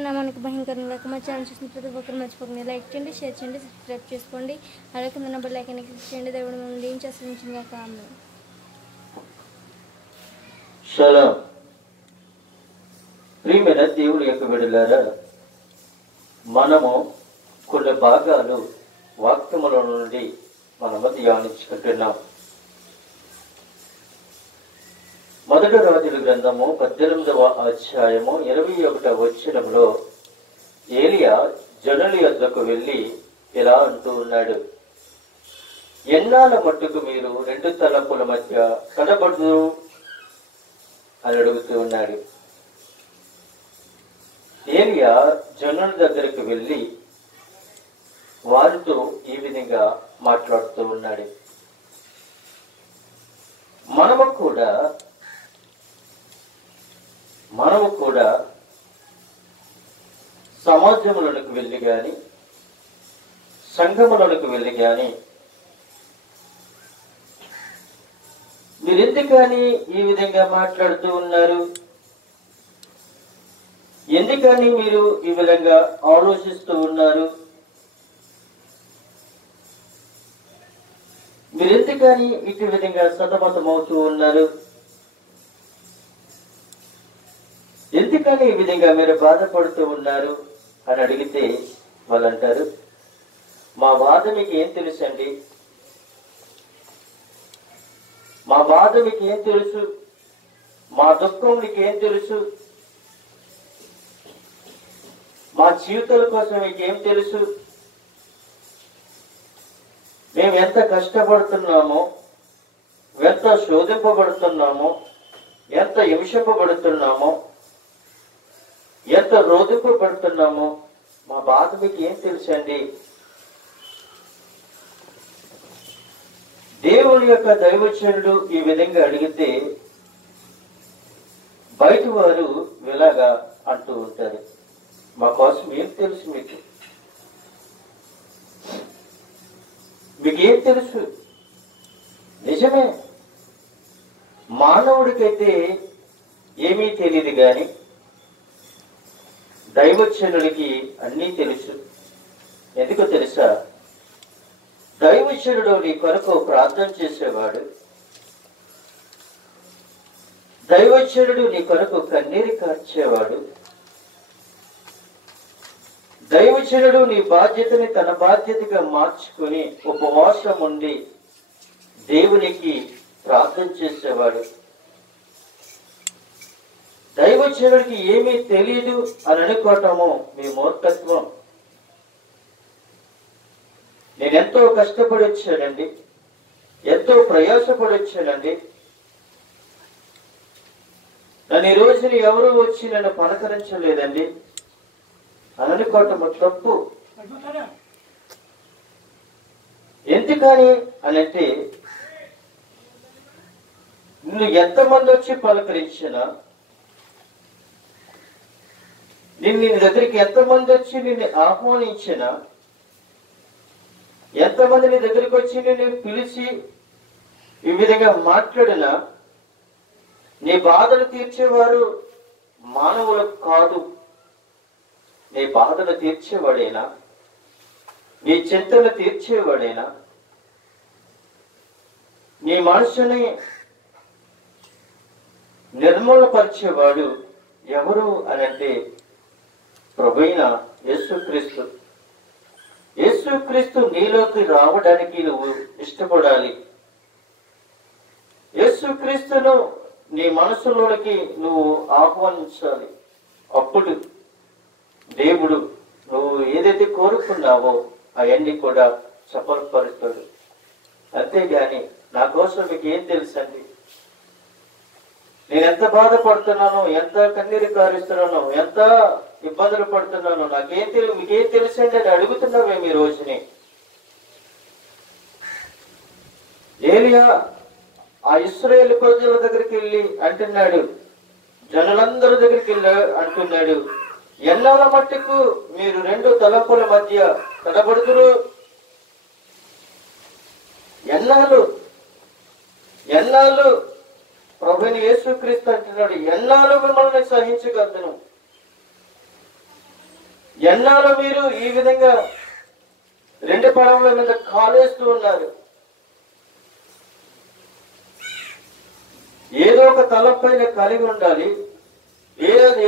నామానికి భయంకరంగా మా ఛానల్ చూసిన ప్రతి ఒక్కరు మర్చిపోకండి, లైక్ చేయండి, షేర్ చేయండి, సబ్స్క్రైబ్ చేసుకోండి. అలాగే కింద బెల్ ఐకాన్ క్లిక్ చేయండి. దేవుడు మిమ్మల్ని ఏం చేస్తుందిగా కాదు. షలోమ్. ప్రియమైన దేవుడి యొక్క బిడ్డలారా, మనము కొన్ని భాగాలు వాక్యముల నుండి మనము ధ్యానించుకుంటున్నాం. మొదటి రాజుల గ్రంథము 18వ అధ్యాయము 21వ వచనంలో ఏలియా జనుల యొద్దకు వెళ్ళి ఇలా అంటూ ఉన్నాడు, ఎన్నాళ్ళ మట్టుకు మీరు రెండు తలంపుల మధ్య కనబడదు అని అడుగుతూ ఉన్నాడు. ఏలియా జనుల దగ్గరికి వెళ్ళి వారితో ఈ విధంగా మాట్లాడుతూ ఉన్నాడు. మనము కూడా సమాజంలోనికి వెళ్ళి గాని సంఘములోనికి వెళ్ళి గాని మీరెందుకని ఈ విధంగా మాట్లాడుతూ ఉన్నారు, ఎందుకని మీరు ఈ విధంగా ఆలోచిస్తూ ఉన్నారు, మీరెందుకని ఇటు విధంగా సతమతమవుతూ ఉన్నారు, ఎందుకని ఈ విధంగా మీరు బాధపడుతూ ఉన్నారు అని అడిగితే వాళ్ళు అంటారు, మా బాధ మీకు ఏం తెలుసండి, మా బాధ మీకు ఏం తెలుసు, మా దుఃఖం మీకు ఏం తెలుసు, మా జీవితాల కోసం మీకేం తెలుసు, మేము ఎంత కష్టపడుతున్నామో, ఎంత శోధింపబడుతున్నామో, ఎంత హింసింపబడుతున్నామో, ఎంత రోధింపబడుతున్నామో మా బాధ మీకు ఏం తెలుసండి. దేవుని యొక్క దైవజనుడు ఈ విధంగా అడిగితే బయట వారు ఇలాగా అంటూ ఉంటారు, మా కోసం ఏం తెలుసు, మీకేం తెలుసు. నిజమే, మానవుడికైతే ఏమీ తెలియదు గాని దైవజనుడికి అన్నీ తెలుసు. ఎందుకో తెలుసా, దైవజనుడు నీ కొరకు ప్రార్థన చేసేవాడు, దైవజనుడు నీ కొరకు కన్నీరు కార్చేవాడు, దైవజనుడు నీ బాధ్యతని తన బాధ్యతగా మార్చుకుని ఉపవాసం ఉండి దేవునికి ప్రార్థన చేసేవాడు. దైవజనుడికి ఏమీ తెలియదు అని అనుకోవటము మీ మూర్ఖత్వం. నేనెంతో కష్టపడి వచ్చానండి, ఎంతో ప్రయాసపడి వచ్చానండి, నన్ను ఈ రోజుని ఎవరు వచ్చి నన్ను పలకరించలేదండి అని అనుకోవటము తప్పు. ఎందుకని అనంటే, నిన్ను ఎంతమంది వచ్చి పలకరించినా, నీ దగ్గరికి ఎంతమంది వచ్చి నిన్ను ఆహ్వానించినా, ఎంతమంది నీ దగ్గరికి వచ్చి నిన్ను పిలిచి ఈ విధంగా మాట్లాడినా, నీ బాధలు తీర్చేవారు మానవులు కాదు. నీ బాధలు తీర్చేవాడేనా, నీ చింతలు తీర్చేవాడేనా, నీ మనసుని నిర్మూలపరిచేవాడు ఎవరు అనంటే ప్రభువైన యేసుక్రీస్తు. యేసుక్రీస్తు నీలోకి రావడానికి నువ్వు ఇష్టపడాలి. యేసుక్రీస్తును నీ మనసులోనికి నువ్వు ఆహ్వానించాలి. అప్పుడు దేవుడు నువ్వు ఏదైతే కోరుకున్నావో అవన్నీ కూడా సఫలపరుస్తాడు. అంతేగాని నా కోసం మీకు ఏం తెలుసండి, నేను ఎంత బాధపడుతున్నానో, ఎంత కన్నీరు కారుస్తున్నానో, ఎంత ఇబ్బందులు పడుతున్నానో నాకేం తెలుసు, మీకేం తెలుసండి అని అడుగుతున్నావేమి ఈ రోజుని. ఏలియా ఆ ఇశ్రాయేలు ప్రజల దగ్గరికి వెళ్ళి అంటున్నాడు, జనులందరి దగ్గరికి వెళ్ళి అంటున్నాడు, ఎన్నాళ్ళ మట్టుకు మీరు రెండు తలంపుల మధ్య తడబడుతురు, ఎన్నాళ్ళు ప్రభుని యేసుక్రీస్తు అంటున్నాడు, ఎన్నాళ్ళు మిమ్మల్ని సహించగలను, ఎన్నాళ్ళు మీరు ఈ విధంగా రెండు పడవల మీద కాలేస్తూ ఉన్నారు? ఏదో ఒక తలపైన కలిగి ఉండాలి,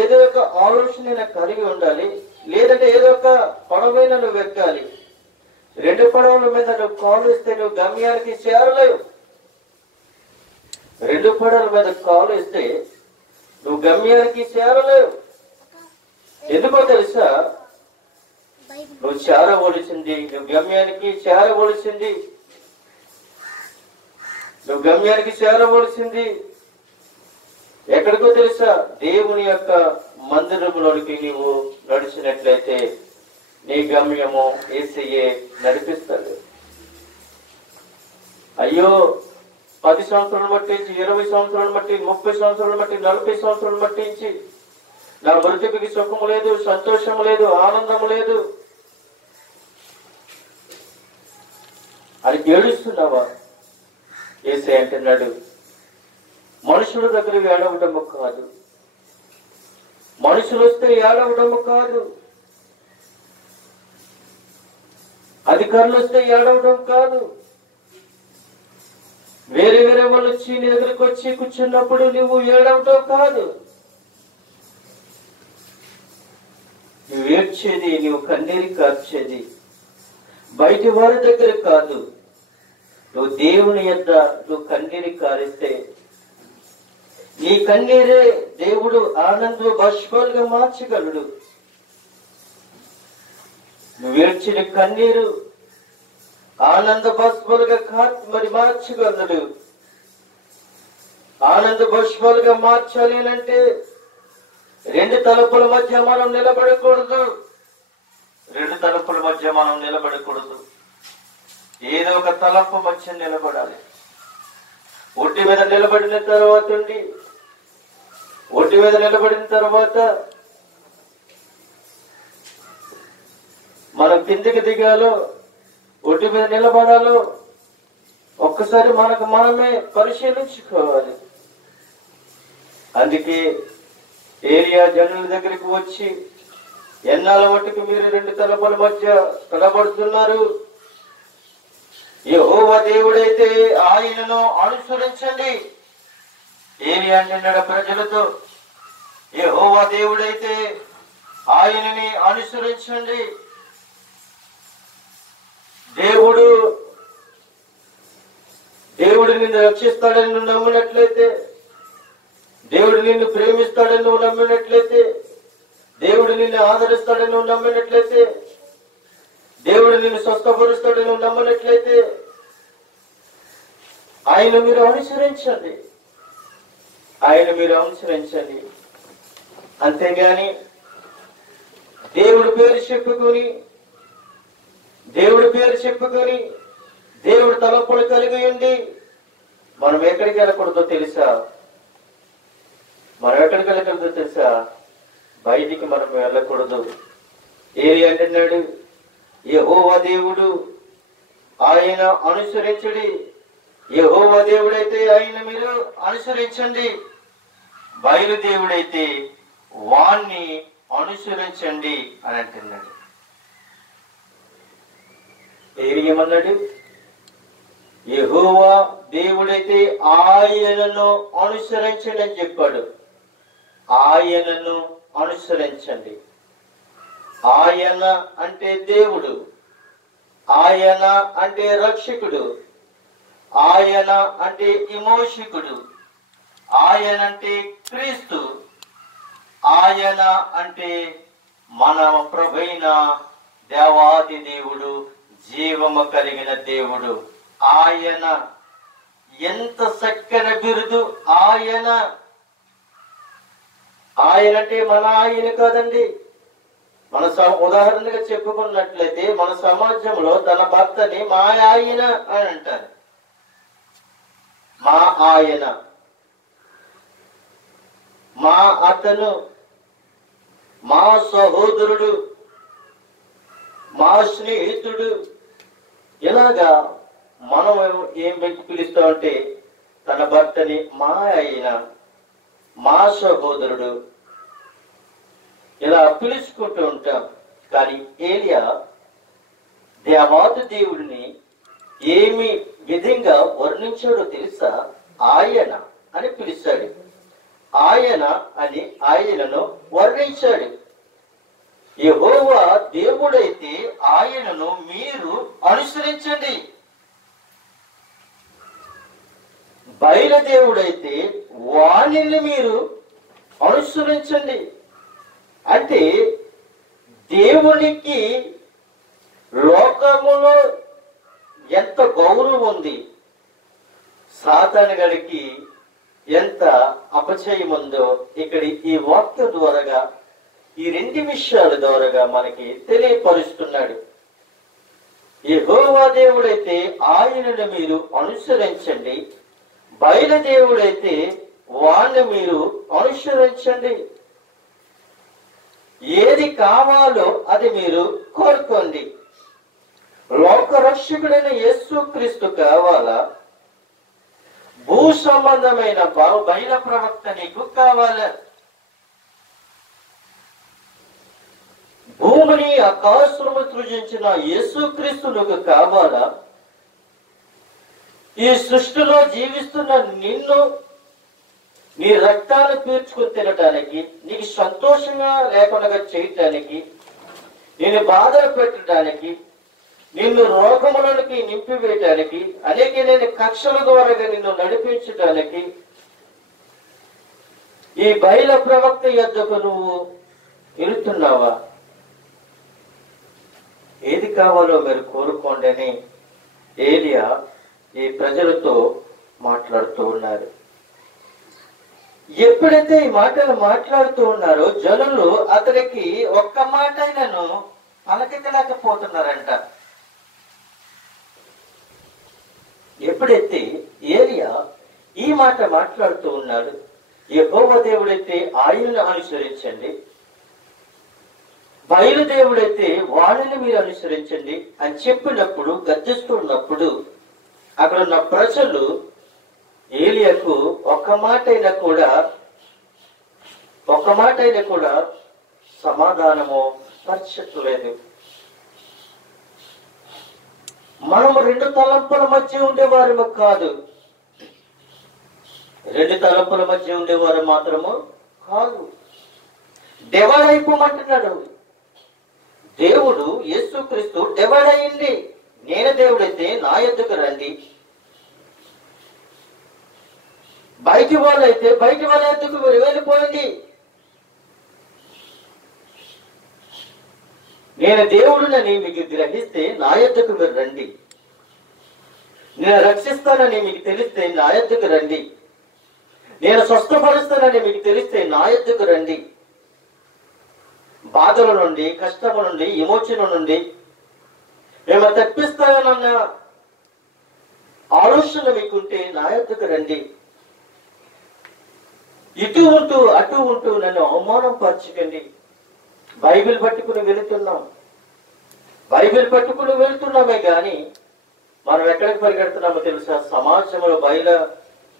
ఏదో ఒక ఆలోచన కలిగి ఉండాలి, లేదంటే ఏదో ఒక పడవైన నువ్వు ఎక్కాలి. రెండు పడవల మీద నువ్వు కాలేస్తే నువ్వు గమ్యానికి చేరలేవు. రెండు పడవల మీద కాలేస్తే నువ్వు గమ్యానికి చేరలేవు. ఎందుకో తెలుసా? నువ్వు చేరవలసింది, నువ్వు గమ్యానికి చేరవలసింది, నువ్వు గమ్యానికి చేరవలసింది ఎక్కడికో తెలుసా? దేవుని యొక్క మందిరంలోనికి నీవు నడిచినట్లయితే నీ గమ్యము యేసయ్యే నడిపిస్తాడు. అయ్యో 10 సంవత్సరాలు బట్టించి, 20 సంవత్సరాలు బట్టి, 30 సంవత్సరాలు బట్టి, 40 సంవత్సరాలు బట్టించి నా బ్రతుకుకి సుఖము లేదు, సంతోషము లేదు, ఆనందము లేదు అని ఏడుస్తున్నావా? యేసయ్య అంటున్నాడు, మనుషుల దగ్గర ఏడవడము కాదు, మనుషులు వస్తే ఏడవడము కాదు, అధికారులు వస్తే ఏడవడం కాదు, వేరే వేరే వాళ్ళు వచ్చి నీ దగ్గరికి వచ్చి కూర్చున్నప్పుడు నువ్వు ఏడవడం కాదు. నువ్వు ఏడ్చేది, నువ్వు కన్నీరు కార్చేది బయటి వారి దగ్గర కాదు. నువ్వు దేవుని యొద్ద నువ్వు కన్నీరు కారిస్తే నీ కన్నీరే దేవుడు ఆనంద బాష్పాలుగా మార్చగలడు. నువ్వు ఏడ్చిన కన్నీరు ఆనంద బాష్పాలుగా మార్చగలడు. ఆనంద బాష్పాలుగా మార్చాలి అంటే రెండు తలుపుల మధ్య మనం నిలబడకూడదు. రెండు తలుపుల మధ్య మనం నిలబడకూడదు. ఏదో ఒక తలుపు మధ్య నిలబడాలి. ఒంటి మీద నిలబడిన తర్వాత ఒంటి మీద నిలబడిన తర్వాత మనం కిందికి దిగాలో ఒంటి మీద నిలబడాలో ఒక్కసారి మనకు మనమే పరిశీలించుకోవాలి. అందుకే ఏరియా జనుల దగ్గరికి వచ్చి ఎన్నాళ్ళ మట్టుకు మీరు రెండు తలుపుల మధ్య కనబడుతున్నారు? యెహోవా దేవుడైతే ఆయనను అనుసరించండి. ఏరియా అంటున్నాడు ప్రజలతో, యెహోవా దేవుడైతే ఆయనని అనుసరించండి. దేవుడు నిన్ను రక్షిస్తాడని నువ్వు నమ్మినట్లయితే, దేవుడు నిన్ను ప్రేమిస్తాడని నువ్వు నమ్మినట్లయితే, దేవుడు నిన్ను ఆదరిస్తాడని నువ్వు నమ్మినట్లయితే, దేవుడు నిన్ను స్వస్థపరుస్తాడని నువ్వు నమ్మినట్లయితే ఆయన మీరు అనుసరించండి. ఆయన మీరు అనుసరించండి. అంతేగాని దేవుడి పేరు చెప్పుకొని దేవుడు తలపులు కలిగి ఉండి మనం ఎక్కడికి వెళ్ళకూడదో తెలుసా? బయటికి మనం వెళ్ళకూడదు. ఏరి అంటున్నాడు, యెహోవా దేవుడు ఆయన అనుసరించండి. యెహోవా దేవుడైతే ఆయన మీరు అనుసరించండి. బయలుదేవుడైతే వాణ్ణి అనుసరించండి అని అంటున్నాడు. ఏరి ఏమన్నాడు? యెహోవా దేవుడైతే ఆయనను అనుసరించండి అని చెప్పాడు. ఆయనను అనుసరించండి. ఆయన అంటే దేవుడు, ఆయన అంటే రక్షకుడు, ఆయన అంటే విమోచకుడు, ఆయన అంటే క్రీస్తు, ఆయన అంటే మన ప్రభువైన దేవాది దేవుడు, జీవము కలిగిన దేవుడు. ఆయన ఎంత చక్కని బిరుదు! ఆయన అంటే మన ఆయన కాదండి. మన ఉదాహరణగా చెప్పుకున్నట్లయితే మన సమాజంలో తన భర్తని మా ఆయన అని అంటారు. మా ఆయన, మా అతను, మా సహోదరుడు, మా స్నేహితుడు, ఇలాగా మనం ఏం పిలుస్తామంటే తన భర్తని మా ఆయన, మా సహోదరుడు ఇలా పిలుచుకుంటూ ఉంటాం. కానీ ఏలియా దేవాది దేవుడిని ఏమి విధంగా వర్ణించాడో తెలుసా? ఆయన అని పిలిచాడు. ఆయన అని ఆయనను వర్ణించాడు. యెహోవా దేవుడైతే ఆయనను మీరు అనుసరించండి, బయలుదేవుడైతే వాణిని మీరు అనుసరించండి. అంటే దేవునికి లోకములో ఎంత గౌరవం ఉంది, సాతానుగాడికి ఎంత అపచయం ఉందో ఇక్కడ ఈ వాక్యం ద్వారాగా, ఈ రెండు విషయాల ద్వారాగా మనకి తెలియపరుస్తున్నాడు. యెహోవా దేవుడైతే ఆయనను మీరు అనుసరించండి, బయలుదేవుడైతే వాణ్ణి మీరు అనుసరించండి. ఏది కావాలో అది మీరు కోరుకోండి. లోకరక్షకుడైన యేసుక్రీస్తు కావాలా? భూ సంబంధమైన బయల ప్రవక్త నీకు కావాలా? భూమిని ఆకాశము సృజించిన యేసుక్రీస్తు నీకు కావాలా? ఈ సృష్టిలో జీవిస్తున్న నిన్ను నీ రక్తాన్ని పీల్చుకుని తినటానికి, నీకు సంతోషంగా లేకుండా చేయటానికి, నిన్ను బాధలు పెట్టడానికి, నిన్ను రోగములకి నింపివేయటానికి, అనేకమైన కక్షల ద్వారా నిన్ను నడిపించడానికి ఈ బయల ప్రవక్త యొద్దకు నువ్వు వెళుతున్నావా? ఏది కావాలో మీరు కోరుకోండి అని ఏలియా ఈ ప్రజలతో మాట్లాడుతూ ఉన్నారు. ఎప్పుడైతే ఈ మాటలు మాట్లాడుతూ ఉన్నారో జనులు అతనికి ఒక్క మాట అయినను పలకలేకపోతున్నారంట. ఎప్పుడైతే ఏలియా ఈ మాట మాట్లాడుతూ ఉన్నాడు, యెహోవా దేవుడైతే ఆయనను అనుసరించండి, బయలుదేవుడైతే వాణిని మీరు అనుసరించండి అని చెప్పినప్పుడు, గర్జిస్తున్నప్పుడు అక్కడ ఉన్న ప్రజలు ఏలియాకు ఒక్క మాట అయినా కూడా సమాధానము పరచట్లేదు. మనము రెండు తలంపుల మధ్య ఉండేవారు కాదు, రెండు తలంపుల మధ్య ఉండేవారు మాత్రము కాదు. డివైడ్ అయిపోమంటున్నాడు దేవుడు. యేసుక్రీస్తు డివైడ్ అయ్యింది. నేను దేవుడైతే నా యొద్దకు రండి, బయటి వాళ్ళైతే బయటి వాళ్ళ యొద్దకు వెళ్ళిపోయింది. నేను దేవుడునని మీకు గ్రహిస్తే నా యొద్దకు మీరు రండి, నేను రక్షిస్తానని మీకు తెలిస్తే నా యొద్దకు రండి, నేను స్వస్థపరుస్తానని మీకు తెలిస్తే నా యొద్దకు రండి. బాధల నుండి, కష్టము నుండి, విమోచన నుండి మేము తప్పిస్తానన్న ఆలోచన మీకుంటే నా యొద్దకు రండి. ఇటు ఉంటూ అటు ఉంటూ నన్ను అవమానం పరచకండి. బైబిల్ పట్టుకుని వెళుతున్నామే గాని మనం ఎక్కడికి పరిగెడుతున్నామో తెలుసా? సమాజంలో బయల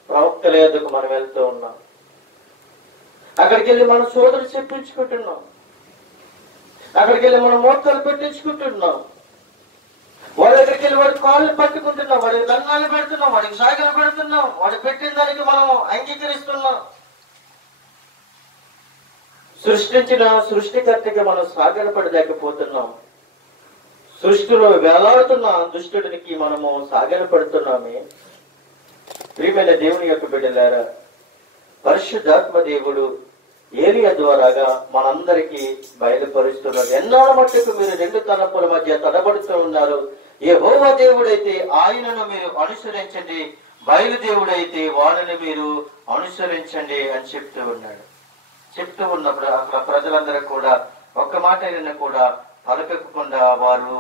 ప్రవక్తల యొద్దకు మనం వెళ్తూ ఉన్నాం. అక్కడికి వెళ్ళి మన సోదరు చెప్పించుకుంటున్నాం, అక్కడికి వెళ్ళి మనం మోకాలు పెట్టించుకుంటున్నాం, వాడి దగ్గరికి వెళ్ళి వాడి కాళ్ళు పట్టుకుంటున్నాం, వాడికి దండాలు పెడుతున్నాం, వాడికి సాగలు పెడుతున్నాం, వాడు పెట్టిన దానికి మనం అంగీకరిస్తున్నాం. సృష్టించిన సృష్టికర్తకి మనం సాగలపడలేకపోతున్నాం. సృష్టిలో వేలాడుతున్న దుష్టుడికి మనము సాగలపడుతున్నామే. ప్రియమైన దేవుని యొక్క బిడ్డలారా, పరిశుద్ధాత్మ దేవుడు ఏలియా ద్వారాగా మనందరికీ బయలుపరుస్తున్నారు. ఎన్నాళ్ళ మట్టుకు మీరు రెండు తలంపుల మధ్య తడబడుతూ ఉన్నారు. యెహోవా దేవుడైతే ఆయనను మీరు అనుసరించండి, బయలుదేవుడైతే వాణిని మీరు అనుసరించండి అని చెప్తూ ఉన్నప్పుడు అక్కడ ప్రజలందరూ కూడా ఒక్క మాట అయినా కూడా పలకకుండా వారు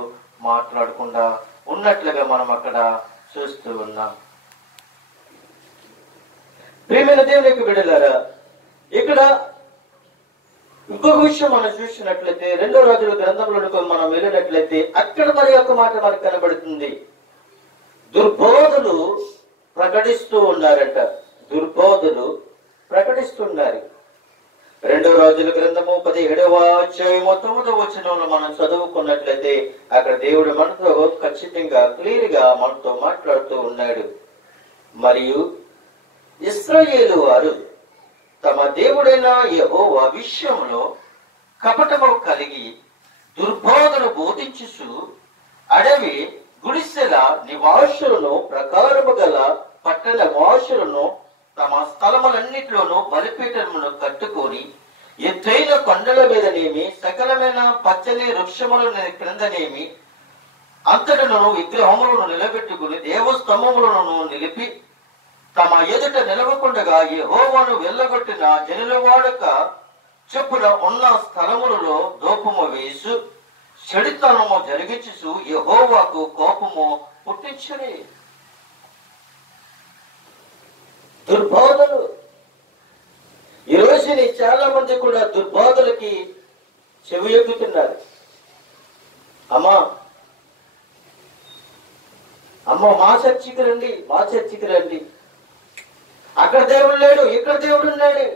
మాట్లాడకుండా ఉన్నట్లుగా మనం అక్కడ చూస్తూ ఉన్నాం. ప్రియమైన దేవునికి బిడ్డలారా, ఇక్కడ ఇంకొక విషయం మనం చూసినట్లయితే 2వ రాజుల గ్రంథంలో మనం వెళ్ళినట్లయితే అక్కడ మరి ఒక మాట మనకు కనబడుతుంది. దుర్బోధులు ప్రకటిస్తూ ఉన్నారంట. దుర్బోధులు ప్రకటిస్తున్నారు. రెండో రాజుల గ్రంథము 17వ అధ్యాయము 9వ వచనంలో మనం చదువుకున్నట్లయితే అక్కడ దేవుడు మనతో ఖచ్చితంగా క్లియర్ గా మనతో మాట్లాడుతూ ఉన్నాడు. మరియు ఇశ్రాయేలు వారు తమ దేవుడైన యెహోవా విషయంలో కపటము కలిగి దుర్బోధను బోధించుచు అడవి గుడిసెల నివాసులను ప్రకారము గల పట్టణ నివాసులను తమ స్థలములన్నిటిలోనూ బలిపీఠమును కట్టుకొని ఎత్తైన కొండల మీదనేమి సకలమైన పచ్చని వృక్షముల క్రిందనేమి అంతటను విగ్రహములను నిలబెట్టుకుని దేవస్తంభములను నిలిపి తమ ఎదుట నిలవకుండగా యెహోవాను వెళ్ళగొట్టిన జనుల వాడక చెప్పున ఉన్న స్థలములలో దోపము వేసు చెడుతనము జరిగించు యెహోవాకు కోపము పుట్టించని దుర్బోధలు. ఈ రోజుని చాలా మంది కూడా దుర్బోధలకి చెవి ఎక్కుతున్నారు. అమ్మా మా చర్చికి రండి, మా చర్చికి రండి. అక్కడ దేవుడు లేడు, ఇక్కడ దేవుడు ఉన్నాడు.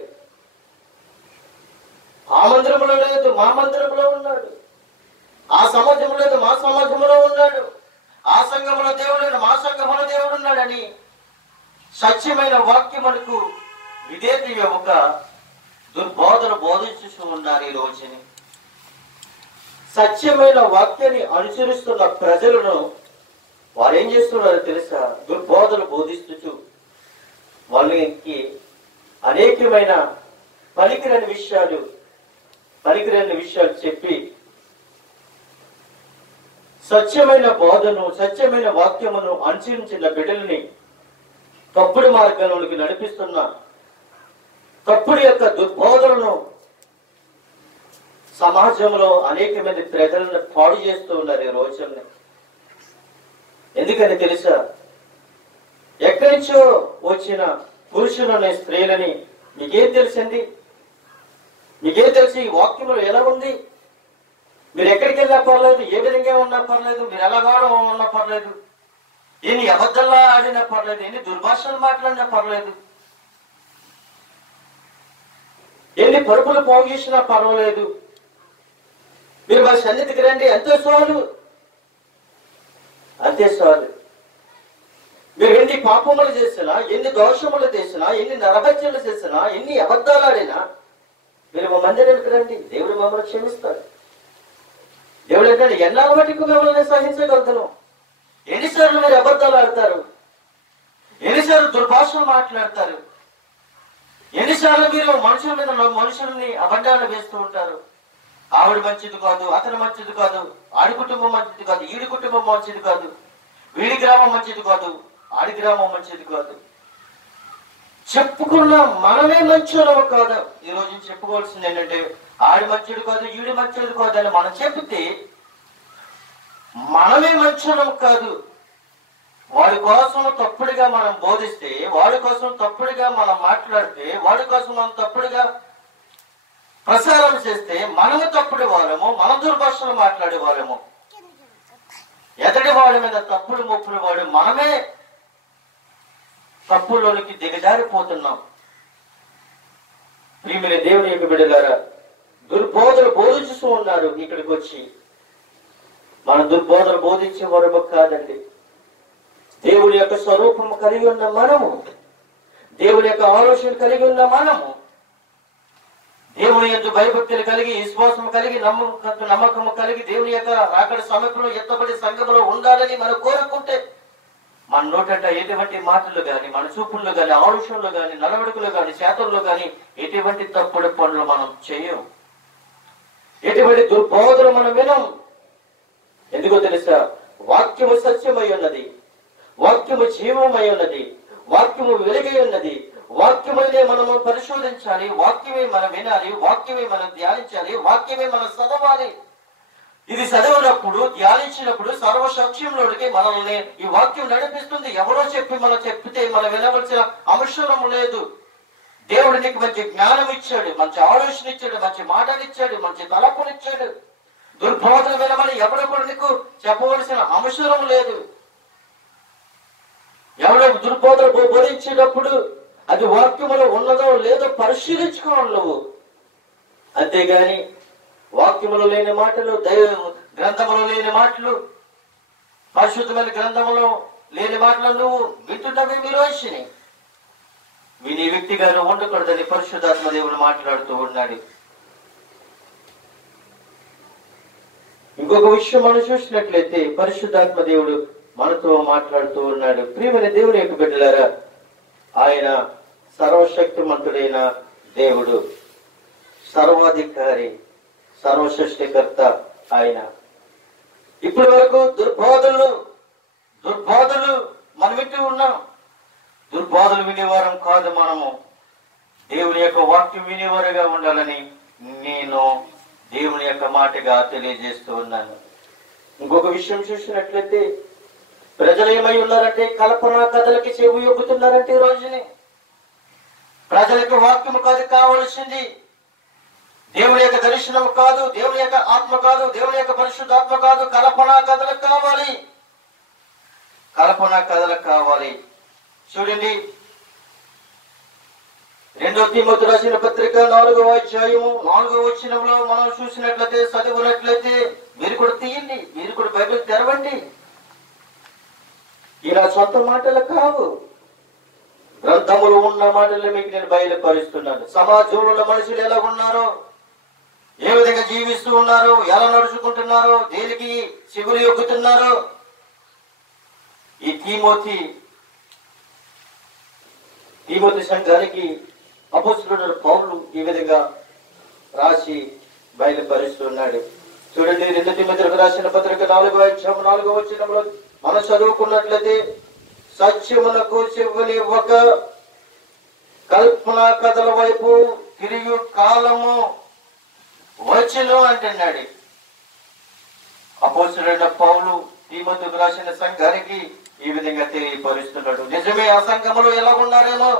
ఆ మందిరంలో లేదు, మా మందిరంలో ఉన్నాడు. ఆ సమాజంలో లేదు, మా సమాజంలో ఉన్నాడు. ఆ సంఘంలో దేవుడు లేడు, మా సంఘంలో దేవుడు ఉన్నాడని సత్యమైన వాక్యములకు విధేయత ఒక దుర్బోధన బోధించుతూ ఉన్నారు. ఈ రోజుని సత్యమైన వాక్యాన్ని అనుసరిస్తున్న ప్రజలను వారు ఏం చేస్తున్నారో తెలుసా? దుర్బోధన బోధిస్తూ వాళ్ళకి అనేకమైన పనికిరాని విషయాలు చెప్పి సత్యమైన బోధను, సత్యమైన వాక్యమును అనుసరించిన బిడ్డల్ని తప్పుడు మార్గంలోకి నడిపిస్తున్న తప్పుడు యొక్క దుర్బోధనను సమాజంలో అనేక మంది ప్రజలను పాడు చేస్తూ ఉన్నారు ఈ రోజుల్ని. ఎందుకని తెలుసా? ఎక్కడి నుంచో వచ్చిన పురుషులని, స్త్రీలని మీకేం తెలిసింది? మీకేం తెలిసి ఈ వాక్యంలో ఎలా ఉంది? మీరు ఎక్కడికి వెళ్ళినా పర్లేదు, ఏ విధంగా ఉన్నా పర్లేదు, మీరు ఎలాగానో ఉన్నా పర్లేదు, ఎన్ని అబద్ధాలు ఆడినా పర్లేదు, ఎన్ని దుర్భాషలు మాట్లాడినా పర్లేదు, ఎన్ని పరుపులు పోగేసినా పర్వాలేదు, మీరు మా సన్నిధికి రండి, అంతే చాలు. మీరు ఎన్ని పాపములు చేసినా, ఎన్ని దోషములు చేసినా, ఎన్ని నరహత్యలు చేసినా, ఎన్ని అబద్ధాలు ఆడినా మీరు మా మందిరానికి రండి, దేవుడు మమ్మల్ని క్షమిస్తాడు. దేవుడు ఏంటంటే ఎన్నాళ్ళ మటుకు మిమ్మల్ని సహించగలుగుతాను. ఎన్నిసార్లు మీరు అబద్ధాలు ఆడతారు, ఎన్నిసార్లు దుర్భాషలు మాట్లాడతారు, ఎన్నిసార్లు మీరు మనుషుల్ని అబద్ధాలు వేస్తూ ఉంటారు. ఆవిడ మంచిది కాదు, అతను మంచిది కాదు, ఆడి కుటుంబం మంచిది కాదు, ఈడి కుటుంబం మంచిది కాదు, వీడి గ్రామం మంచిది కాదు, ఆడి గ్రామం మంచిది కాదు. చెప్పుకున్న మనమే మంచోళ్ళం కాదు. ఈ రోజు చెప్పుకోవాల్సింది ఏంటంటే ఆడి మంచిది కాదు, ఈడి మంచిది కాదు అని మనం చెప్తే మనమే మంచోళ్ళం కాదు. వాడి కోసం తప్పుడుగా మనం బోధిస్తే, వాడి కోసం తప్పుడుగా మనం మాట్లాడితే, వాడి కోసం మనం తప్పుడుగా ప్రసారం చేస్తే మనము తప్పుడు వాళ్ళము, మన దుర్భాషలు మాట్లాడే వాళ్ళము, ఎదటి వాడి మీద తప్పుడు ముప్పులు వాడు మనమే తప్పుల్లోనికి దిగజారిపోతున్నాం. ప్రియమైన దేవుని యొక్క బిడ్డలారా, దుర్బోధలు బోధిస్తూ ఉన్నారు. ఇక్కడికి వచ్చి మన దుర్బోధలు బోధించే వరకు కాదండి. దేవుడి యొక్క స్వరూపము కలిగి ఉన్న మనము, దేవుడి యొక్క ఆలోచన కలిగి ఉన్న మనము, దేవుని యొక్క భయభక్తులు కలిగి, విశ్వాసం కలిగి, నమ్మకము కలిగి, దేవుని యొక్క రాకడ సమయంలో ఎత్తబడి సంఘంలో ఉండాలని మనం కోరుకుంటే మన నోటంట ఎటువంటి మాటలు గాని, మన చూపుల్లో గాని, ఆలోచనలు గాని, నడవడికలు గాని, శాతంలో గాని ఎటువంటి తప్పుడు పనులు మనం చేయం. ఎటువంటి దుర్బోధలు మనం వినం. ఎందుకో తెలుసా? వాక్యము సత్యమై ఉన్నది, వాక్యము జీవమై ఉన్నది, వాక్యము వెలుగై ఉన్నది. వాక్యమైనే మనము పరిశోధించాలి, వాక్యమే మనం వినాలి, వాక్యమే మనం ధ్యానించాలి, వాక్యమే మనం చదవాలి. ఇది చదివినప్పుడు, ధ్యానించినప్పుడు సర్వసాక్ష్యంలోనికి మనల్ని ఈ వాక్యం నడిపిస్తుంది. ఎవరో చెప్పి మనం చెప్తే మనం వినవలసిన అవసరం లేదు. దేవుడు నీకు మంచి జ్ఞానం ఇచ్చాడు, మంచి ఆలోచన ఇచ్చాడు, మంచి మాటనిచ్చాడు, మంచి తలపునిచ్చాడు. దుర్బోధన వినమని ఎవరు కూడా నీకు చెప్పవలసిన అవసరం లేదు. ఎవరో దుర్బోధన బోధించేటప్పుడు అది వాక్యములో ఉన్నదో లేదో పరిశీలించుకోవాలి. నువ్వు అంతేగాని వాక్యములో లేని మాటలు, దైవ గ్రంథములో లేని మాటలు, పరిశుద్ధమైన గ్రంథములో లేని మాటలు నువ్వు వింటున్నవి మీరు వచ్చినాయి. విని వ్యక్తిగా నువ్వు ఉండకూడదని పరిశుద్ధాత్మ దేవుడు మాట్లాడుతూ ఉన్నాడు. ఇంకొక విషయం మనం చూసినట్లయితే పరిశుద్ధాత్మ దేవుడు మనతో మాట్లాడుతూ ఉన్నాడు. ప్రియమైన దేవుని యొక్క బిడ్డలారా, ఆయన సర్వశక్తిమంతుడైన దేవుడు, సర్వాధికారి, సర్వసృష్టికర్త ఆయన. ఇప్పటి వరకు దుర్బోధలు మనం వింటూ ఉన్నాం. దుర్బోధలు వినేవారం కాదు మనము. దేవుని యొక్క వాక్యం వినేవారుగా ఉండాలని నేను దేవుని యొక్క మాటగా తెలియజేస్తూ ఉన్నాను. ఇంకొక విషయం చూసినట్లయితే ప్రజలు ఏమై ఉన్నారంటే కల్పన కథలకి చెవి యొక్కుతున్నారంటే ఈ రోజుని. ప్రజలకు వాక్యము కాదు కావలసింది, దేవుని యొక్క దర్శనం కాదు, దేవుని యొక్క ఆత్మ కాదు, దేవుని యొక్క పరిశుద్ధాత్మ కాదు, కల్పన కథలకు కావాలి, కల్పన కథలకు కావాలి. చూడండి, 2 తిమోతి రాసిన పత్రిక 4వ అధ్యాయము 4వ వచనంలో మనం చూసినట్లయితే, చదివినట్లయితే, మీరు కూడా తీయండి, మీరు కూడా బైబిల్ తెరవండి. ఇలా సొంత మాటలు కావు, గ్రంథములు ఉన్న మాటలు మీకు నేను బయలుపరుస్తున్నాను. సమాజంలో ఉన్న మనుషులు ఎలా ఉన్నారో, ఏ విధంగా జీవిస్తూ ఉన్నారో, ఎలా నడుచుకుంటున్నారో, దేనికి చెవులు యొక్కుతున్నారో, ఈ తిమోతి సంఘానికి అపోస్తలుడైన పౌలు ఈ విధంగా రాసి బయలుపరుస్తున్నాడు. చూడండి, 2 తిమోతికి రాసిన పత్రిక 4వ అధ్యాయం 4వ వచనంలో మనం చదువుకున్నట్లయితే, సత్యమునకు చెవునివ్వక కల్పన కథల వైపు తిరిగి కాలము వచ్చును అంటున్నాడు. అపోస్తలుడైన పౌలు తిమోతికి రాసిన సంఘానికి ఈ విధంగా తెలియపరుస్తున్నాడు. నిజమే, ఆ సంఘములు ఎలా ఉన్నారేమో,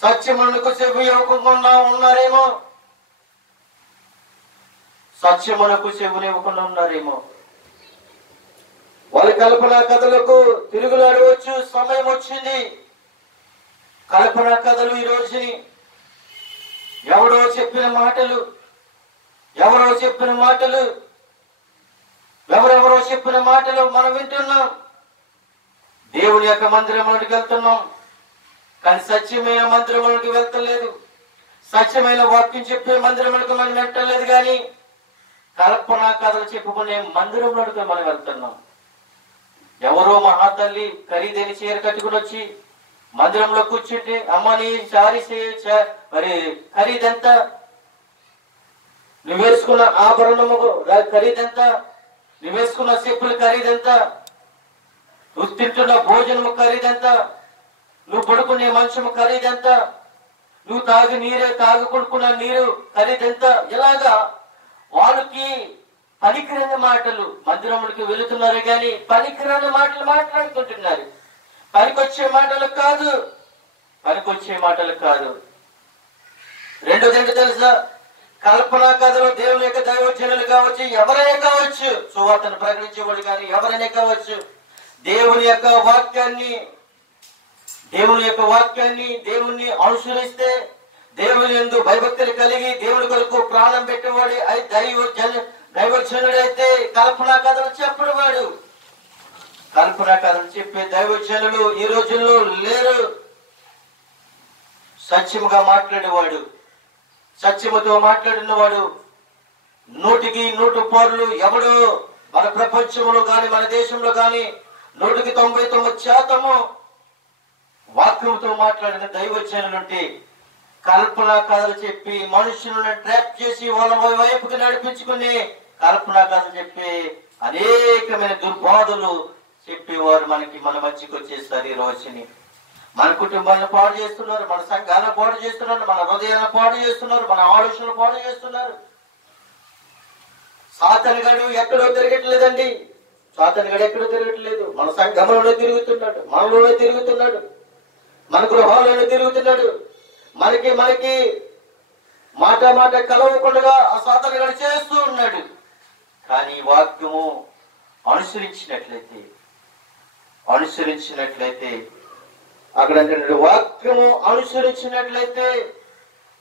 సత్యమునకు చెవి ఇవ్వకుండా ఉన్నారేమో, సత్యమునకు చెవునివ్వకుండా ఉన్నారేమో. వాళ్ళ కల్పన కథలకు తిరుగులాడవచ్చు సమయం వచ్చింది. కల్పన కథలు ఈ రోజుని ఎవరో చెప్పిన మాటలు ఎవరెవరో చెప్పిన మాటలు మనం వింటున్నాం. దేవుని యొక్క మందిరంలోకి వెళ్తున్నాం, కానీ సత్యమైన మందిరంలోకి వెళ్తలేదు. సత్యమైన వాక్యం చెప్పే మందిరంలోకి మనం వెళ్ళలేదు, కానీ కల్పన కథలు చెప్పుకునే మందిరంలోకి మనం వెళ్తున్నాం. ఎవరో మహాతల్లి ఖరీదైన చీర కట్టుకుని వచ్చి మందిరంలో కూర్చుంటే, అమ్మని సారీ మరి ఖరీదెంత, నువ్వు వేసుకున్న ఆభరణము ఖరీదెంత, నువ్వు వేసుకున్న చెప్పుల ఖరీదెంత, నువ్వు తింటున్న భోజనము ఖరీదెంత, నువ్వు పడుకునే మంచము ఖరీదెంత, నువ్వు తాగుకున్న నీరు ఖరీదెంత. ఇలాగా వాళ్ళకి పనికిరాని మాటలు, మందిరములకి వెళుతున్నారు కానీ పనికిరాని మాటలు మాట్లాడుకుంటున్నారు. పనికొచ్చే మాటలు కాదు. రెండోది ఏంటో తెలుసా, కల్పన కథలు దేవుని యొక్క దైవజనులు కావచ్చు, ఎవరైనా కావచ్చు, సువార్తను ప్రకటించేవాడు కానీ ఎవరైనా కావచ్చు, దేవుని యొక్క వాక్యాన్ని దేవుణ్ణి అనుసరిస్తే, దేవుని యందు భయభక్తులు కలిగి దేవుని కొరకు ప్రాణం పెట్టేవాడు దైవజనుడైతే కల్పన కథలు చెప్పేవాడు. కల్పన కథలు చెప్పే దైవజనులు ఈ రోజుల్లో లేరు. సత్యముగా మాట్లాడేవాడు, సత్యముతో మాట్లాడినవాడు, 100కి 100 ఎవడు మన ప్రపంచంలో గాని మన దేశంలో గాని 100కి 99% వాక్యముతో మాట్లాడిన దైవజనులుంటే, కల్పన కథలు చెప్పి మనుషులను ట్రాప్ చేసి వాళ్ళ వైపుకి నడిపించుకుని కల్పన కథలు చెప్పి అనేకమైన దుర్బోధలు చెప్పేవారు మన మధ్యకి వచ్చేస్తారు. ఈ రోజుని మన కుటుంబాలను పాడు చేస్తున్నారు, మన సంఘాలను పాడు చేస్తున్నారు, మన హృదయాలను పాడు చేస్తున్నారు, మన ఆలోచనలు పాడు చేస్తున్నారు. సాతానుగాడు ఎక్కడో తిరగట్లేదండి, సాతానుగాడు ఎక్కడో తిరగట్లేదు, మన సంఘంలోనే తిరుగుతున్నాడు, మనలోనే తిరుగుతున్నాడు, మన గృహాల్లోనే తిరుగుతున్నాడు. మనకి మాట కలవకుండా ఆ సాతానుగాడు చేస్తూ ఉన్నాడు. కానీ వాక్యము అనుసరించినట్లయితే అక్కడ వాక్యము అనుసరించినట్లయితే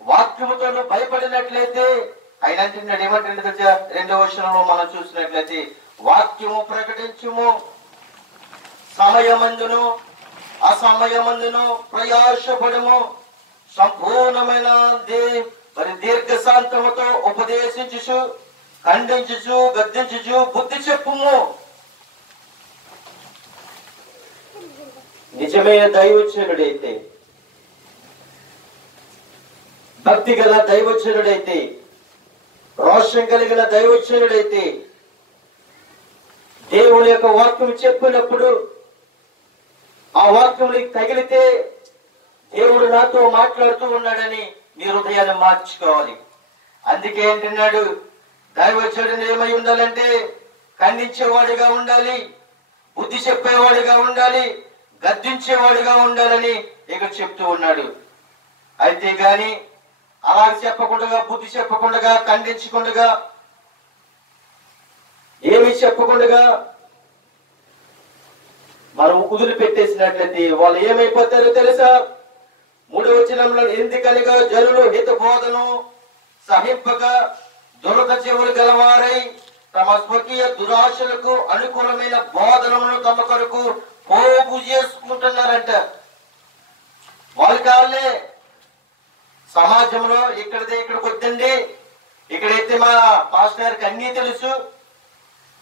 వాక్యముతో నువ్వు భయపడినట్లయితే ఆయన అంటున్నాడు ఏమంటుండే తెలుసా? 2వ వచనంలో మనం చూసినట్లయితే వాక్యము ప్రకటించుము, సమయమందును అసమయమందును ప్రయాసపడము, సంపూర్ణమైన దీర్ఘశాంతముతో ఉపదేశించుచు ఖండించుచు గద్దించుచు బుద్ధి చెప్పుము. నిజమైన దైవజనుడైతే, భక్తి గల దైవజనుడైతే, రోషం కలిగిన దైవజనుడైతే దేవుని యొక్క వాక్యం చెప్పినప్పుడు ఆ వాక్యం నీకు తగిలితే దేవుడు నాతో మాట్లాడుతూ ఉన్నాడని నీ హృదయాన్ని మార్చుకోవాలి. అందుకే అంటున్నాడు దైవజనుడు ఏమై ఉండాలంటే ఖండించేవాడిగా ఉండాలి, బుద్ధి చెప్పేవాడిగా ఉండాలి, గద్దించేవాడిగా ఉండాలని ఇక్కడ చెప్తూ ఉన్నాడు. అయితే గాని అలా చెప్పకుండా, బుద్ధి చెప్పకుండా, ఖండించకుండా, ఏమి చెప్పకుండా మనం వదిలిపెట్టేసినట్లయితే వాళ్ళు ఏమైపోతారో తెలుసా? 3వ వచనంలో ఎందుకనగా జనులు హితబోధను సహింపక దురద చెవులు గలవారై తమ స్వకీయ దురాశలకు అనుకూలమైన బోధనలను తమ కొరకు పోగు చేసుకుంటున్నారంట. వాళ్ళు కాళ్ళే సమాజంలో ఇక్కడికి వద్దండి, ఇక్కడైతే మా పాస్టర్ గారికి అన్నీ తెలుసు,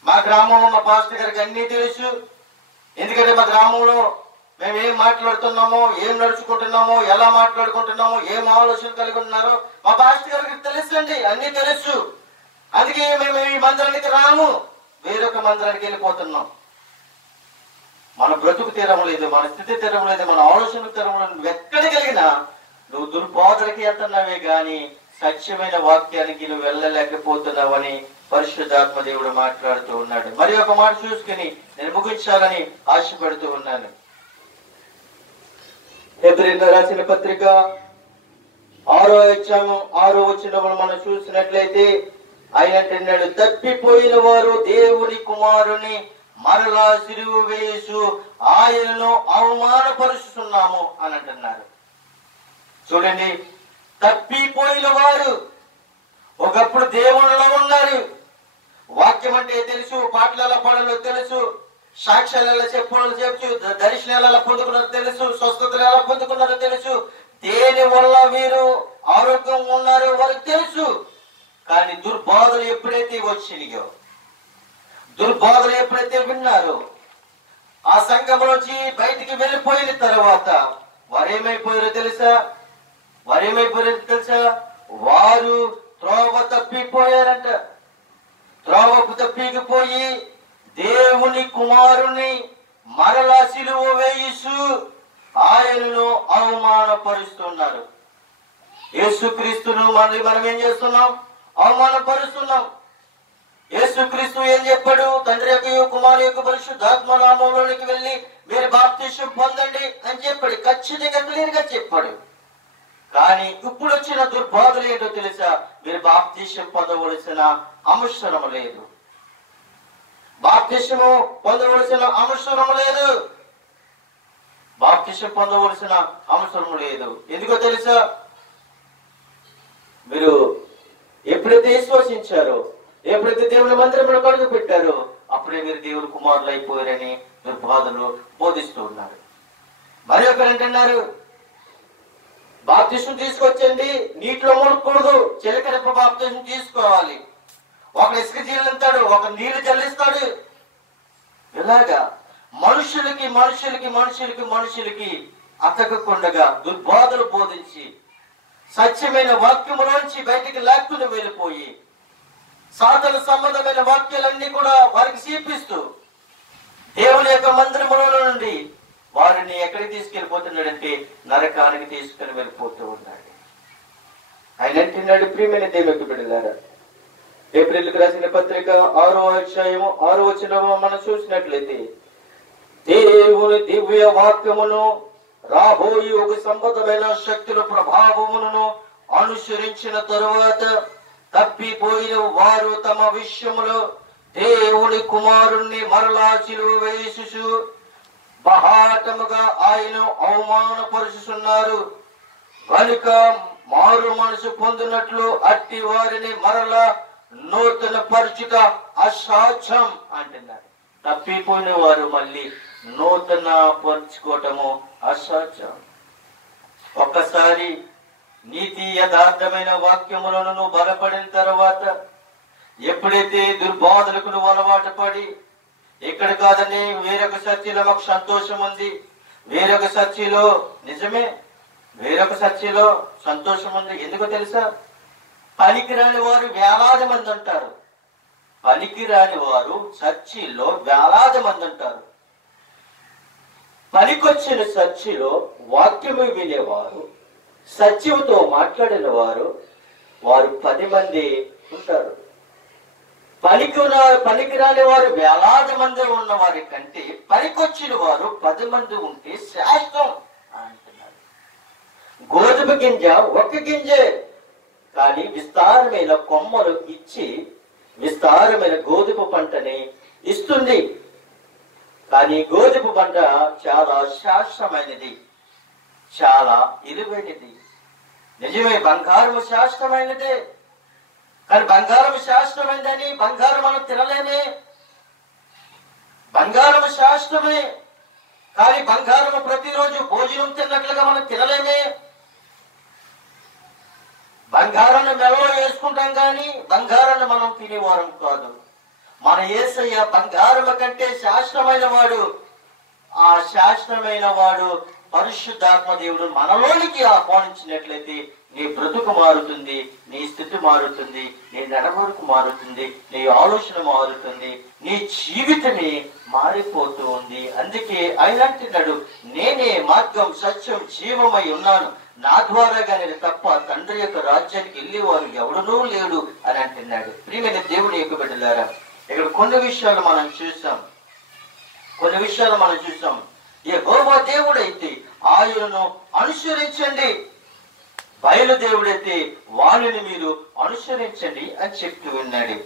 మా గ్రామంలో మా పాస్టర్ గారికి అన్నీ తెలుసు, ఎందుకంటే మా గ్రామంలో మేము ఏం మాట్లాడుతున్నామో, ఏం నడుచుకుంటున్నామో, ఎలా మాట్లాడుకుంటున్నామో, ఏం ఆలోచన కలిగి ఉన్నారో మా పాస్టర్ గారికి తెలుసు అండి, అన్ని తెలుసు. అందుకే మేము ఈ మందిరానికి రాము, వేరొక మందిరానికి వెళ్ళిపోతున్నాం. మన బ్రతుకు తీరం లేదు, మన స్థితి తీరం లేదు, మన ఆలోచన తీరం లేదు. నువ్వు ఎక్కడికి వెళ్ళినా నువ్వు దుర్బోధలకి వెళ్తున్నావే గాని సత్యమైన వాక్యానికి నువ్వు వెళ్ళలేకపోతున్నావని పరిశుద్ధాత్మ దేవుడు మాట్లాడుతూ ఉన్నాడు. మరి ఒక మాట చూసుకుని నేను ముగించాలని ఆశపడుతూ ఉన్నాను. హెబ్రీయులకు రాసిన పత్రిక 6వ అధ్యాయం 6వ వచనంలో మనం చూసినట్లయితే ఆయన అంటున్నాడు, తప్పిపోయిన వారు దేవుని కుమారుని మరలా సిలువ వేసు ఆయనను అవమానపరుస్తున్నాము అని అంటున్నారు. చూడండి, తప్పిపోయిన వారు ఒకప్పుడు దేవునిలో ఉన్నారు, వాక్యం అంటే తెలుసు, పాటలు ఎలా పాడాలో తెలుసు, సాక్ష్యాలు ఎలా చెప్పాలో తెలుసు, దర్శనాలు ఎలా పొందుకున్నారో తెలుసు, స్వస్థతలు ఎలా పొందుకున్నారో తెలుసు, దేని వల్ల వీరు ఆరోగ్యంగా ఉన్నారో వారికి తెలుసు. కానీ దుర్బోధలు ఎప్పుడైతే వచ్చినాయో, దుర్బోధలు ఎప్పుడైతే విన్నారో, ఆ సంఘంలోంచి బయటికి వెళ్ళిపోయిన తర్వాత వారేమైపోయారో తెలుసా? వారు త్రోవ తప్పిపోయారంట. త్రోవకు తప్పిపోయి దేవుని కుమారుని మరలా సిలువ వేయిసు ఆయనను అవమానపరుస్తున్నారు. యేసుక్రీస్తును మనం ఏం చేస్తున్నాం? అవమానపరుస్తున్నాం. యేసుక్రీస్తు ఏం చెప్పాడు? తండ్రి యొక్క కుమారు యొక్క పరిశుద్ధాత్మ నామములోనికి వెళ్ళి మీరు బాప్తిసం పొందండి అని చెప్పాడు. ఖచ్చితంగా క్లియర్ గా చెప్పాడు. కానీ ఇప్పుడు వచ్చిన దుర్బోధలు ఏంటో తెలుసా? మీరు బాప్తిసం పొందవలసిన అవసరం లేదు, బాప్తిసము పొందవలసిన అవసరం లేదు, బాప్తిసం పొందవలసిన అవసరం లేదు. ఎందుకో తెలుసా? మీరు ఎప్పుడైతే విశ్వసించారో, ఎప్పుడైతే దేవుని మందిరంలో అడుగు పెట్టారో అప్పుడే మీరు దేవుని కుమారులు అయిపోయారని దుర్బోధలు బోధిస్తూ ఉన్నారు. మరి ఒకరు అంటున్నారు, బాప్తిసం తీసుకొచ్చండి, నీటిలో మునకూడదు, చిలకడప బాప్తిసం తీసుకోవాలి. ఒక ఇసుక చల్లుతాడు, ఒక నీళ్లు చల్లిస్తాడు. ఇలాగా మనుషులకి అతకకుండగా దుర్బోధలు బోధించి సత్యమైన వాక్యములోంచి బయటికి లేకుండా వెళ్ళిపోయి సాతాను సంబంధమైన వాక్యాలన్నీ కూడా వారికి చూపిస్తూ దేవుని యొక్క మందిరములో నుండి వారిని ఎక్కడికి తీసుకెళ్లిపోతున్నాడంటే నరకానికి తీసుకుని వెళ్ళిపోతూ ఉన్నాడు. ఆయన అంటున్నాడు, ప్రియమైన దేవునికి బిడ్డలారా, ఏప్రిల్కి రాసిన పత్రిక 6వ అధ్యాయము 6వ వచనము మనం చూసినట్లయితే దేవుని దివ్య వాక్యమును రాబోయే ఒక సంబంధమైన శక్తుల ప్రభావమును అనుసరించిన తరువాత తప్పిపోయిన వారు తమ విషయములో దేవుని కుమారుణ్ణి మరలా సిలువ వేయుచు బహాటముగా ఆయన అవమానపరుచుతున్నారు. కనుక మారు మనసు పొందినట్లు అట్టి వారిని మరలా నూతన పరుచుట అసాధ్యం అంటున్నారు. తప్పిపోయిన వారు మళ్ళీ నూతన పరుచుకోవటము అసాధ్యం. ఒక్కసారి నీతి యథార్థమైన వాక్యములను నువ్వు బలపడిన తర్వాత, ఎప్పుడైతే దుర్బాధలకు నువ్వు అలవాటు పడి, ఇక్కడ కాదని వేరొక చర్చిలో మాకు సంతోషం ఉంది, వేరొక చర్చిలో నిజమే, వేరొక చర్చిలో సంతోషం ఉంది. ఎందుకో తెలుసా? పనికిరాని వారు వేలాది మంది అంటారు. పనికిరాని వారు చర్చిలో వేలాది మంది అంటారు. పనికొచ్చిన చర్చిలో వాక్యము వినేవారు, సత్యముతో మాట్లాడిన వారు 10 మంది ఉంటారు. పనికిరాని వారు వేలాది మంది ఉన్న వారి కంటే పనికొచ్చిన వారు 10 మంది ఉంటే శ్రేష్టం అంటున్నారు. గోధుమ గింజ ఒక్క గింజే, కానీ విస్తారమైన కొమ్మలు ఇచ్చి విస్తారమైన గోధుమ పంటని ఇస్తుంది. కానీ గోధుమ పంట చాలా శాశ్వతమైనది, చాలా విలువైనది. నిజమే, బంగారము శాశ్వతమైనదే, కానీ బంగారం శాశ్వతమైందని బంగారం మనం తినలేమే. బంగారము శాశ్వతమే, కానీ బంగారము ప్రతిరోజు భోజనం తిన్నట్లుగా మనం తినలేమే. బంగారాన్ని మెడలో వేసుకుంటాం కానీ బంగారాన్ని మనం తినేవారం కాదు. మన యేసయ్య బంగారము కంటే శాశ్వతమైన వాడు. ఆ శాశ్వతమైన వాడు పరిశుద్ధాత్మ దేవుడు మనలోనికి ఆహ్వానించినట్లయితే నీ బ్రతుకు మారుతుంది, నీ స్థితి మారుతుంది, నీ నడవడిక మారుతుంది, నీ ఆలోచన మారుతుంది, నీ జీవితమే మారిపోతూ ఉంది. అందుకే ఆయన అంటున్నాడు, నేనే మార్గం సత్యం జీవమై ఉన్నాను, నా ద్వారాగా నేను తప్ప తండ్రి యొక్క రాజ్యానికి వెళ్ళేవారు ఎవడనూ లేడు అని అంటున్నాడు. ప్రియమైన దేవుని యొక్క బిడ్డలారా, ఇక్కడ కొన్ని విషయాలు మనం చూసాం. యెహోవా దేవుడైతే ఆయనను అనుసరించండి, బయలుదేవుడైతే వాళ్ళని మీరు అనుసరించండి అని చెప్తూ ఉన్నాడు.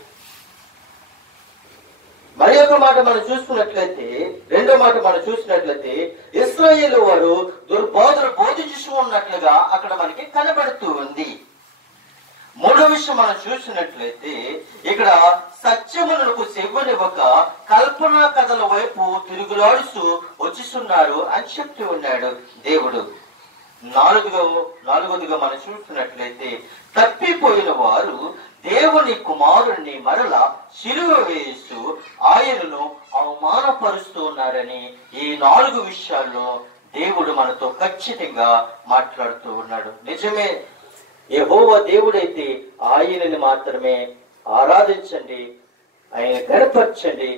మరి ఒక మాట మనం చూసుకున్నట్లయితే, రెండో మాట మనం చూసినట్లయితే, ఇశ్రాయేలు వారు దుర్బోధలు బోధించు ఉన్నట్లుగా అక్కడ మనకి కనబడుతూ ఉంది. మూడో విషయం మనం చూసినట్లయితే, ఇక్కడ సత్యములకు చెవ్వనివ్వక కల్పనా కథల వైపు తిరుగులాడుతూ వచ్చిస్తున్నారు అని చెప్తూ ఉన్నాడు దేవుడు. నాలుగోదిగా మనం చూసినట్లయితే, తప్పిపోయిన వారు దేవుని కుమారుణ్ణి మరలా సిలువ వేస్తూ ఆయనను అవమానపరుస్తూ ఉన్నారని ఈ 4 విషయాల్లో దేవుడు మనతో ఖచ్చితంగా మాట్లాడుతూ ఉన్నాడు. నిజమే, యెహోవా దేవుడైతే ఆయనని మాత్రమే ఆరాధించండి, ఆయన కనపరచండి,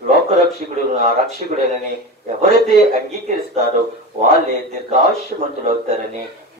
లోకరక్షకుడు నా రక్షకుడేనని ఎవరైతే అంగీకరిస్తారో వాళ్ళే దీర్ఘాయుష్మంతులు అవుతారని